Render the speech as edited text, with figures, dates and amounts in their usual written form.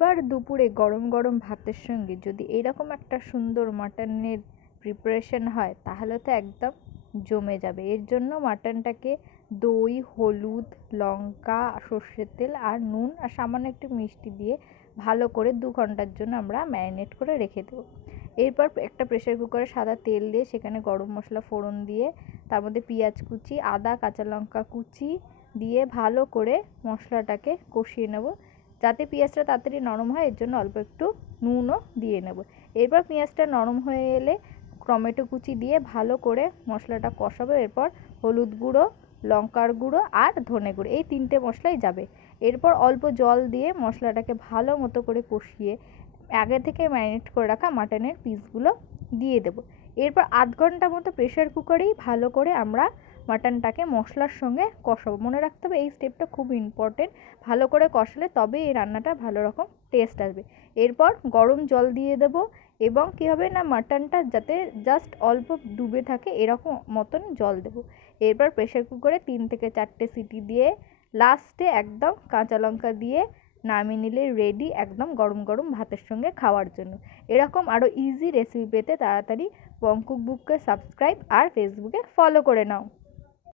রবিবার দুপুরে গরম গরম ভাতের সঙ্গে যদি এরকম একটা সুন্দর মাটনের প্রিপারেশন হয় তাহলে তো একদম জমে যাবে। এর জন্য মাটনটাকে দই, হলুদ, লঙ্কা, সর্ষের তেল আর নুন আর সামান্য একটু মিষ্টি দিয়ে ভালো করে 2 ঘন্টার জন্য আমরা ম্যারিনেট করে রেখে দেবো। এরপর একটা প্রেসার কুকারে সাদা তেল দিয়ে সেখানে গরম মশলা ফোড়ন দিয়ে তার মধ্যে পেঁয়াজ কুচি, আদা, কাঁচা লঙ্কা কুচি দিয়ে ভালো করে মশলাটাকে কষিয়ে নেব, যাতে পেঁয়াজটা তাড়াতাড়ি নরম হয়। এর জন্য অল্প একটু নুনও দিয়ে নেব। এরপর পেঁয়াজটা নরম হয়ে এলে টমেটো কুচি দিয়ে ভালো করে মশলাটা কষাবো। এরপর হলুদ গুঁড়ো, লঙ্কার গুঁড়ো আর ধনে গুঁড়ো, এই 3টে মশলাই যাবে। এরপর অল্প জল দিয়ে মশলাটাকে ভালো মতো করে কষিয়ে আগে থেকে ম্যারিনেট করে রাখা মাটনের পিসগুলো দিয়ে দেবো। এরপর আধ ঘন্টা মতো প্রেসার কুকারেই ভালো করে আমরা মাটনটাকে মশলার সঙ্গে কষাবো। মনে রাখতে হবে এই স্টেপটা খুব ইম্পর্টেন্ট, ভালো করে কষালে তবে এই রান্নাটা ভালো রকম টেস্ট আসবে। এরপর গরম জল দিয়ে দেবো এবং কী হবে না, মাটনটা যাতে জাস্ট অল্প ডুবে থাকে এরকম মতন জল দেবো। এরপর প্রেসার কুকারে 3 থেকে 4টে সিটি দিয়ে লাস্টে একদম কাঁচা লঙ্কা দিয়ে নামিয়ে নিলে রেডি একদম গরম গরম ভাতের সঙ্গে খাওয়ার জন্য। এরকম আরও ইজি রেসিপি পেতে তাড়াতাড়ি পঙ্কুক বুককে সাবস্ক্রাইব আর ফেসবুকে ফলো করে নাও।